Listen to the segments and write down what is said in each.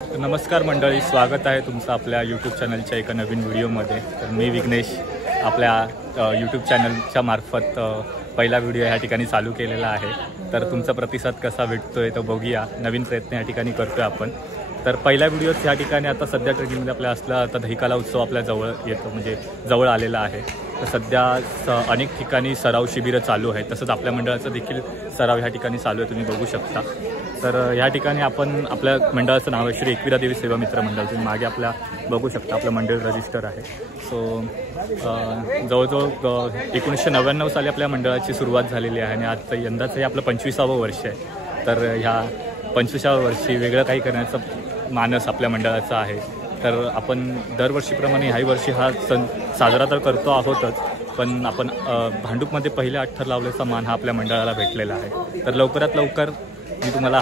नमस्कार मंडळी, स्वागत आहे तुमचं आपल्या यूट्यूब चॅनलच्या एका नवीन व्हिडिओमध्ये। तर मी विघ्नेश आपल्या यूट्यूब चॅनलच्या मार्फत पहिला व्हिडिओ ह्या ठिकाणी चालू केलेला आहे। तर तुमचा प्रतिसाद कसा भेटतोय तो बघूया, नवीन प्रयत्न ह्या ठिकाणी करतोय आपण। तर पहिला व्हिडिओ ह्या ठिकाणी आता सध्या ट्रेकिंगमध्ये आपल्या असला आता दहिकाला उत्सव आपल्या जवळ येतो, म्हणजे जवळ आलेला आहे। तर सध्या अनेक ठिकाणी सराव शिबिरं चालू आहेत, तसंच आपल्या मंडळाचं देखील सराव ह्या ठिकाणी चालू आहे, तुम्ही बघू शकता। तर ह्या ठिकाणी आपण आपल्या मंडळाचं नाव आहे श्री एकविरा देवी सेवा मित्र मंडळ। तुम्ही मागे आपल्या बघू शकता आपलं मंडळ रजिस्टर आहे। सो जवळजवळ 1999 साली आपल्या मंडळाची सुरुवात झालेली आहे आणि आता यंदाचं हे आपलं 25वे वर्ष आहे। तर ह्या 25व्या वर्षी वेगळं काही करण्याचा मानस आपल्या मंडळाचा आहे। तर आपण दरवर्षीप्रमाणे ह्याही वर्षी हा सण साजरा तर करतो आहोतच, पण आपण भांडूपमध्ये पहिले 8 थर लावल्याचा मान हा आपल्या मंडळाला भेटलेला आहे। तर लवकरात लवकर मी तुम्हाला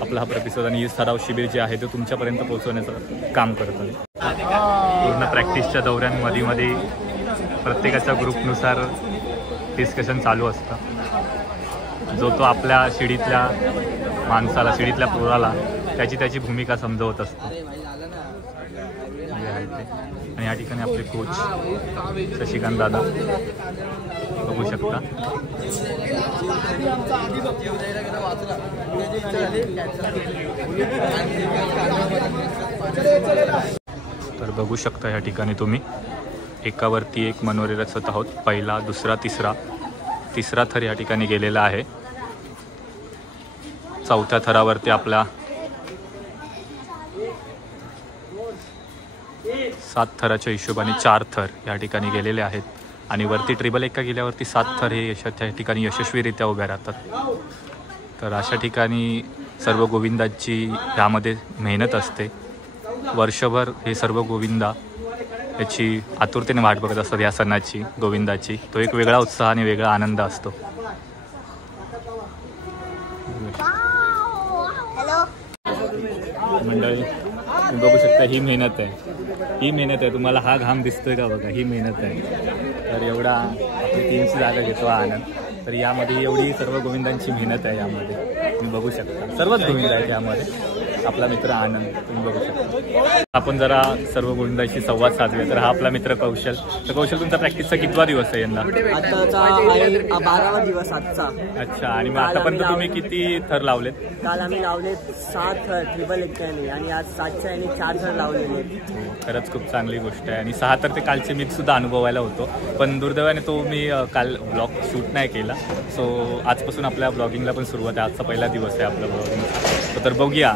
आपला प्रतिसाद आणि सराव शिबिर जे आहे ते तुमच्यापर्यंत पोहोचवण्याचं काम करतो। पूर्ण प्रॅक्टिसच्या दौऱ्यांमध्ये प्रत्येकाच्या ग्रुपनुसार डिस्कशन चालू असतं। जो तो आपल्या शिडीतल्या माणसाला, शिडीतल्या पोराला त्याची भूमिका समजवत असतो। आणि या ठिकाणी आपले कोच शशिकांत दादा बघू शकता। तर बघू शकता या ठिकाणी तुम्ही एकावरती एक मनोरे रचत आहोत। पहिला, दुसरा, तिसरा थर या ठिकाणी गेलेला आहे। चौथ्या थरावरती आपला 7 थराच्या हिशोबाने 4 थर या ठिकाणी गेलेले आहेत आणि वरती ट्रिबल एका गेल्यावरती 7 थर हे त्या ठिकाणी यशस्वीरित्या उभ्या राहतात। तर अशा ठिकाणी सर्व गोविंदाची ह्यामध्ये मेहनत असते। वर्षभर हे सर्व गोविंदा याची आतुरतेने वाट बघत असतात या सणाची, गोविंदाची। तो एक वेगळा उत्साह आणि वेगळा आनंद असतो। मंडळी तुम्ही बघू शकता, ही मेहनत आहे, तुम्हाला हा घाम दिसतोय का बघा, ही मेहनत आहे। तर एवढा आपली टीमची जागा घेतो हा आनंद। तर यामध्ये एवढी सर्व गोविंदांची मेहनत आहे, यामध्ये तुम्ही बघू शकता सर्वच गोविंद आहेत यामध्ये। आपला मित्र आनंद तुम्ही बघू शकता। आपण जरा सर्व गोविंदांशी संवाद साधूया। तर हा आपला मित्र कौशल। तर कौशल, तुमचा प्रॅक्टिसचा कितवा दिवस आहे यंदा? आताचा आहे 12वा दिवस आजचा। अच्छा, आणि मग आतापर्यंत तुम्ही किती थर लावलेत? काल आम्ही लावलेत 7 थर ट्रिबल एक्क्याने आणि आज 7च्या आणि 4 थर लावलेले। खरंच खूप चांगली गोष्ट आहे। आणि 6 तर ते कालचे मी सुद्धा अनुभवायला होतो, पण दुर्दैवाने तो मी काल ब्लॉग शूट नाही केला। सो आजपासून आपल्या ब्लॉगिंगला पण सुरुवात आहे, आजचा पहिला दिवस आहे आपला ब्लॉगिंगचा। तर बघूया,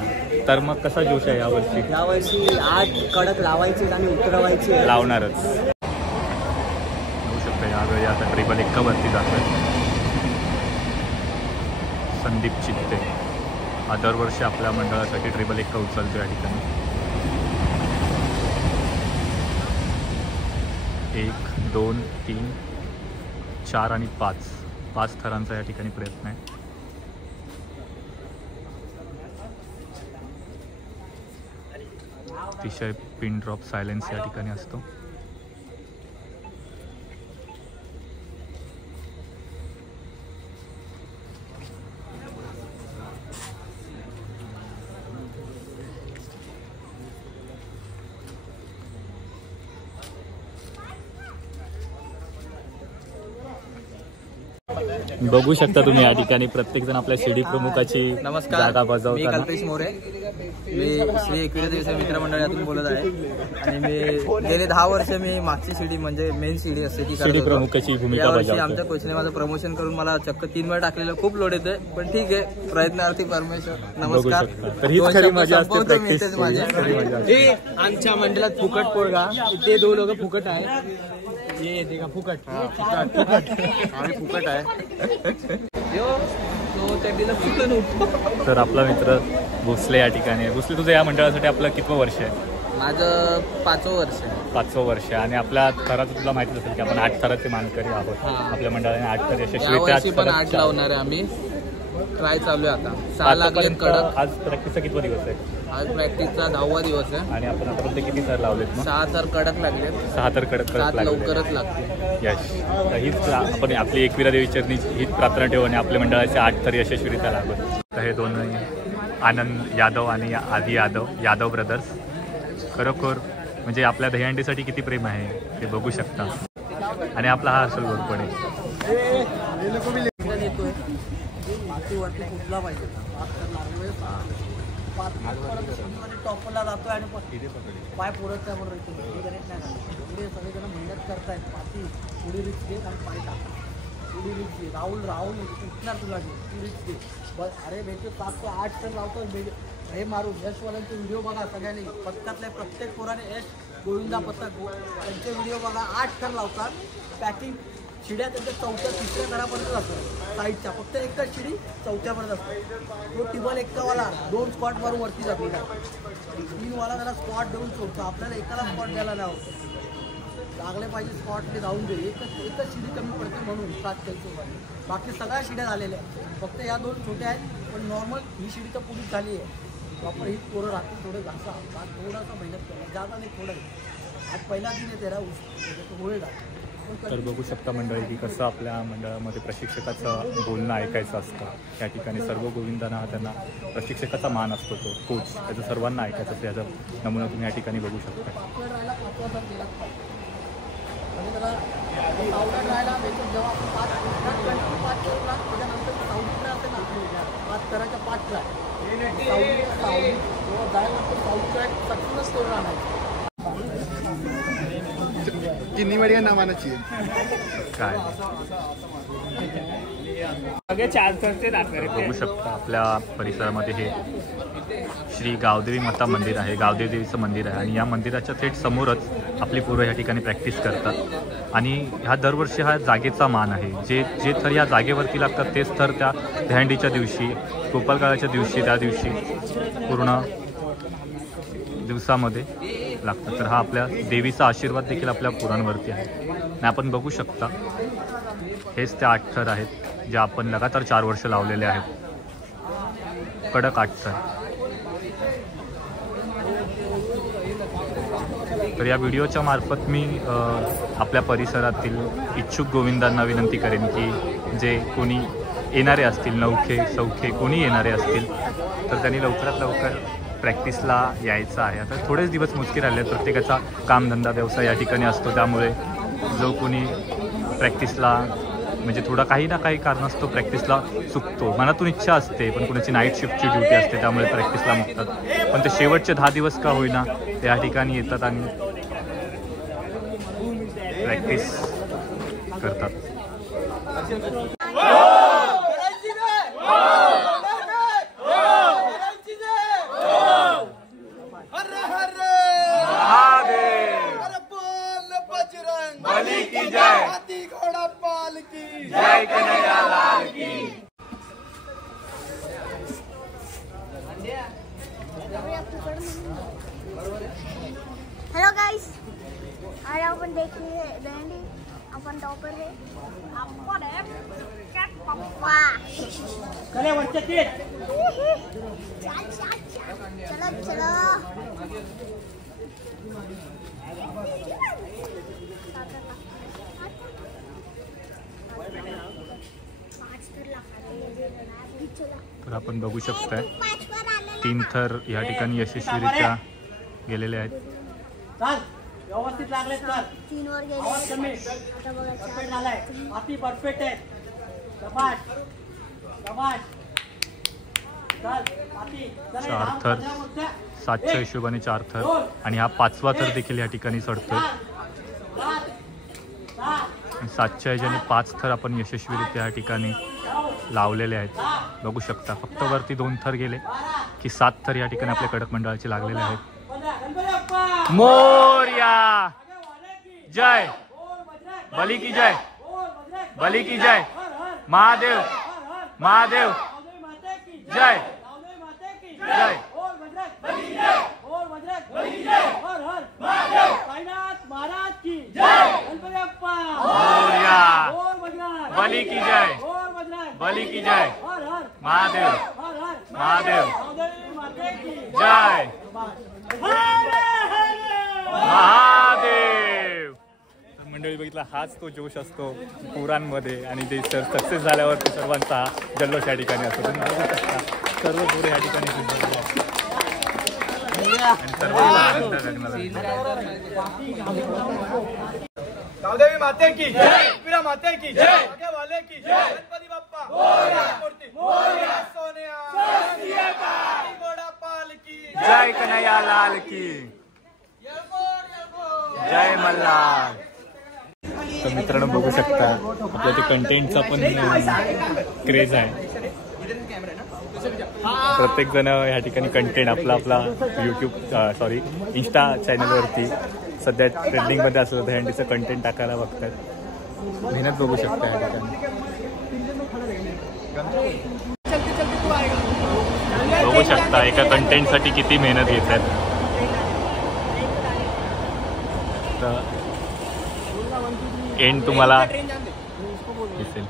तर मग कसा जोश आहे यावर्षी? यावर्षी 8 कडक लावायचे आणि उतरवायचे, लावणारच। होऊ शकतं यावेळी आता ट्रिबल एक्कावरती जातोय संदीप चित्ते। हा दरवर्षी आपल्या मंडळासाठी ट्रिबल एक्का उचलतो या ठिकाणी। 1, 2, 3, 4 आणि 5 थरांचा या ठिकाणी प्रयत्न आहे। अतिशय पिन ड्रॉप सायलेन्स या ठिकाणी असतो। बघू शकता तुम्ही या ठिकाणी प्रत्येक जण आपल्या शिडी प्रमुखाची जागा बजावतात। मी कल्पेश मोरे, मी श्री एकविरा देवी सेवा मित्र मंडळातून बोलत आहे आणि मी गेले 10 वर्ष मी मागची शिडी म्हणजे मेन शिडी असते ती शिडी प्रमुखाची भूमिका बजावतो। आमच्या कोचने माझं प्रमोशन करून मला चक्क 3 वेळा टाकलेलं, खूप लोड येतोय, पण ठीक आहे, प्रयत्नार्थी परमेश्वर। नमस्कार। तर हीच खरी मजा असते प्रॅक्टिस। आमच्या मंडळात फुकट पोळगा, ते 2 लोक फुकट आहे, ये येते का फुकट? आम्ही फुकट आहे। तर आपला मित्र भोसले या ठिकाणी आहे। भोसले, तुझं या मंडळासाठी आपलं कितवं वर्ष आहे? माझं 5वं वर्ष आहे। 5वं वर्ष। आणि आपल्या थराचं तुला माहितीच असेल की आपण 8 थराचे मानकरी आहोत। आपल्या मंडळाने 8 थर यशस्वी पण 8 लावणार आहे आम्ही। ट्राय चालू आहे आता, 6 लागले कडक। आज प्रॅक्टिसचा कितवा दिवस आहे? आज प्रॅक्टिसचा 10वा दिवस आहे आणि आपण आतापर्यंत किती थर लावलेत? 6 थर कडक लागले। 6 थर कडक लवकरच लागते। यश। हीच आपण आपली एकविरा देवी चरणी हीच प्रार्थना ठेवू आणि आपल्या मंडळाचे 8 थर यशस्वीरित्या लागत। हे दोन आनंद यादव आणि आदी यादव ब्रदर्स. खरोखर म्हणजे आपल्या दहीहंडीसाठी किती प्रेम आहे ते बघू शकता. आणि आपला हा हर्षल घोरपडे. टॉपला जातोय आणि पाय पुरत नाही म्हणून सगळेजण मेहनत करतायत. पाठी पुढे रिक्स घे आणि पाय टाका. पुढे रिक्स घे. राहुल उठणार तुला पुढे रिक्स घे. बस अरे बेटे 7 ते 8 टन लावतो हे मारू. यशवाल्यांचे व्हिडिओ बघा सगळ्यांनी. पथकातल्या प्रत्येक पोराने यश गोविंदा पथक त्यांचे व्हिडिओ बघा. 8 टन लावतात. पॅकिंग शिड्या त्यांच्या 4थ्या 3ऱ्या घरापर्यंत जातात. साईडच्या फक्त एकच शिडी 4थ्यापर्यंत असतो. तो टिबल एक्कावाला 2 स्पॉट मारून वरती जातो. 3 वाला त्याला स्पॉट देऊन सोडतो. आपल्याला एकाला स्पॉट द्यायला नाही होतं. लागले पाहिजे स्पॉटने जाऊन दे. एकच शिडी कमी पडते म्हणून 7 चलचोबाने. बाकी सगळ्या शिड्या झालेल्या आहेत. फक्त या 2 छोट्या आहेत. पण नॉर्मल ही शिडी तर पुढीच झाली आहे. प्रॉपर ही पोरं राहते. थोडं जास्त थोडासा मेहनत केला जाता नाही. थोडं आज पहिला दिन आहे त्याला होईल. तर बघू शकता मंडळी की कसं आपल्या मंडळामध्ये प्रशिक्षकाचं बोलणं ऐकायचं असतं. या ठिकाणी सर्व गोविंदांना हा त्यांना प्रशिक्षकाचा मान असतो. तो कोच त्याचं सर्वांना ऐकायचं असतं. याचा नमुना तुम्ही या ठिकाणी बघू शकता. किन्नी मडिया नामानाची काय बघू शकता आपल्या परिसरामध्ये हे श्री गावदेवी माता मंदिर आहे. गावदेवी देवीचं मंदिर आहे आणि या मंदिराच्या थेट समोरच आपली पोरं या ठिकाणी प्रॅक्टिस करतात. आणि ह्या दरवर्षी हा जागेचा मान आहे. जे थर या जागेवरती लागतात तेच थर त्या दहीहंडीच्या दिवशी गोपालकाळाच्या दिवशी त्या दिवशी पूर्ण दिवसामध्ये लागतं. तर हा आपल्या देवीचा आशीर्वाद देखील आपल्या पोरांवरती आहे. आणि आपण बघू शकता हेच त्या 8 थर आहेत जे आपण लगातार 4 वर्ष लावलेले आहेत. कडक 8 थर. तर या व्हिडिओच्या मार्फत मी आपल्या परिसरातील इच्छुक गोविंदांना विनंती करेन की जे कोणी येणारे असतील नवखे सौखे कोणी येणारे असतील तर त्यांनी लवकरात लवकर प्रॅक्टिसला यायचं आहे. आता थोडेच दिवस मोजके राहिले आहेत. प्रत्येकाचा कामधंदा व्यवसाय या ठिकाणी असतो. त्यामुळे जो कोणी प्रॅक्टिसला म्हणजे थोडा काही ना काही कारणास्तव प्रॅक्टिसला चुकतो. मनातून इच्छा असते पण कुणाची नाईट शिफ्टची ड्युटी असते त्यामुळे प्रॅक्टिसला मुकतात. पण ते शेवटचे 10 दिवस का होईना ते या ठिकाणी येतात आणि प्रॅक्टिस करतात. हेलो गाइस, आज अपन देखिए दहीहंडी. अपन टॉपर है. अपन है कैट पप्पा. चले वरचे ते. चलो चलो. तर आपण बघू शकताय 3 थर या ठिकाणी यशस्वीरित्या गेलेले आहेत. व्यवस्थित लागले सर. 3 वर गेले. आता बघा परफेक्ट झालाय. अति परफेक्ट आहे. शाबाश शाबाश. चल 4 थर 7च्या हिशोबाने 4 थर आणि हा 5वा थर देखील या ठिकाणी चढतोय. 7च्या ह्याच्याने 5 थर आपण यशस्वीरित्या या ठिकाणी लावलेले आहेत. बघू शकता फक्त वरती 2 थर गेले की 7 थर या ठिकाणी आपल्या कडक मंडळाचे लागलेले आहेत. मोरया जय. बली की जय. बली की जय. महादेव महादेव जय जय. महाराज की जय. मोरया बली की जय. बली की जय. महादेव महादेव जय महादेव. तर मंडळी मंडळी बघितला, हाच तो जोश असतो पोरांमध्ये आणि ते सक्सेस झाल्यावरती सर्वांचा जल्लोष या ठिकाणी असतो. तुम्ही बघू शकता सर्व पोरं या ठिकाणी आणि सर्वांना आनंद गावदेवी माते की जय, वीरा माते की जय, आगे वाले की जय, गणपती बाप्पा मोरया, मूर्ती मोरया, सोन्या घोडा पालकी जय कन्हैया लाल की जय मल्हार. तर मित्रांनो बघू शकता आपल्या ते कंटेंटचा पण क्रेज आहे. प्रत्येक जण या ठिकाणी कंटेंट आपला यूट्यूब इंस्टा चॅनलवरती सध्या ट्रेंडिंगमध्ये असलं दहीहंडीचं कंटेंट टाकायला बघतात. मेहनत बघू शकता या ठिकाणी. बघू शकता एका कंटेंटसाठी किती मेहनत घेतात. तर एंड तुम्हाला दिसेल.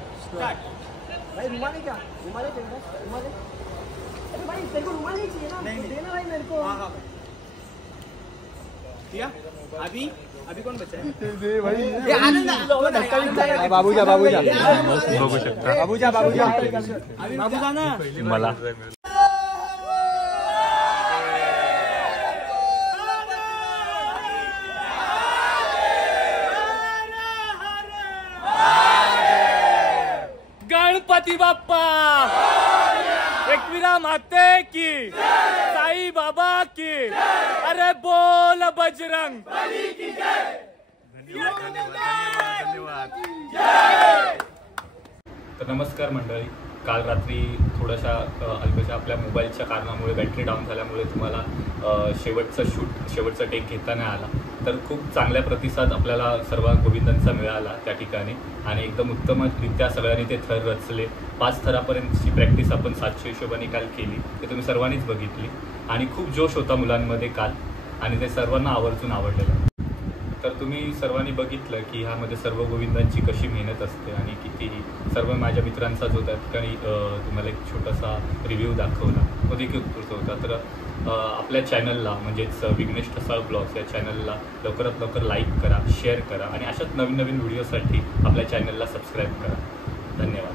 अभी कौन बचा है? बाबूजा बघू शकता बाबूजा ना मला गणपती बाप्पा, एकविरा माते की, साई बाबा की, अरे बोल बजरंग. धन्यवाद. तर नमस्कार मंडळी. काल रात्री थोड्याशा अल्पशा आपल्या मोबाईलच्या कारणामुळे बॅटरी डाऊन झाल्यामुळे तुम्हाला शेवटचा टेक घेता नाही आला. तर खूप चांगल्या प्रतिसाद आपल्याला सर्व गोविंदांचा मिळाला त्या ठिकाणी आणि एकदम उत्तमरित्या सगळ्यांनी ते थर रचले. 5 थरापर्यंतची प्रॅक्टिस आपण 700 हिशोबाने काल केली, ते तुम्ही सर्वांनीच बघितली आणि खूप जोश होता मुलांमध्ये काल आणि ते सर्वांना आवर्जून आवडलेलं. तर तुम्ही सर्वांनी बघितलं की ह्यामध्ये सर्व गोविंदांची कशी मेहनत असते आणि कितीही सर्व माझ्या मित्रांचा जो त्या ठिकाणी तुम्हाला एक छोटासा रिव्ह्यू दाखवला तो देखील उत्कृष्ट होता. तर आपल्या चॅनलला म्हणजेच विघ्नेश ठसाळ ब्लॉग्स या चॅनलला लवकरात लवकर लाईक करा, शेअर करा आणि अशाच नवीन व्हिडिओसाठी आपल्या चॅनलला सबस्क्राईब करा. धन्यवाद.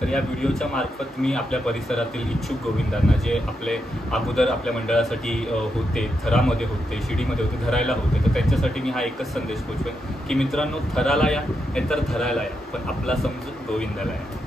तर या व्हिडिओच्या मार्फत मी आपल्या परिसरातील इच्छुक गोविंदांना जे आपले अगोदर आपल्या मंडळासाठी होते, थरामध्ये होते, शिडीमध्ये होते, धरायला होते, तर त्यांच्यासाठी मी हा एकच संदेश पोचवेन की मित्रांनो, थराला या नाहीतर धरायला या, पण आपला समजून गोविंदाला या.